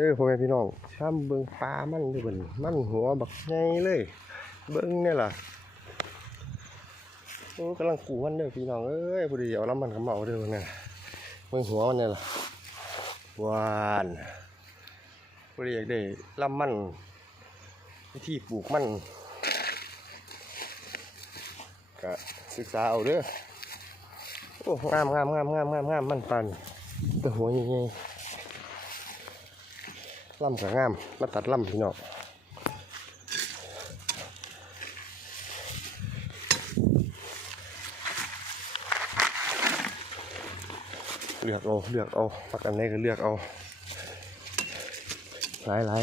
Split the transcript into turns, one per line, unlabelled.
เด้อพ่อแม่พี่น้องช้ำเบิ่งปลามันเด้อเบิ่นมันหัวบักใหญ่เลย เบิ่งเนี่ยล่ะโอ้กำลังกูมันเด้อพี่น้องเอ้ยพอดีเอาน้ำมันกับเมาเด้อเนี่ยเบิ่งหัวมันเนี่ยล่ะหวานพอดีอยากได้ลำมันวิธีปลูกมันก็ศึกษาเอาเด้อโอ้งามงามงามงามงามงามมันปันตัวหัวใหญ่ๆ ล่ำกับงามมาตัดล่ำพี่น้องเลือกเอาเลือกเอาปักอันไหนก็เลือกเอาหลายหลาย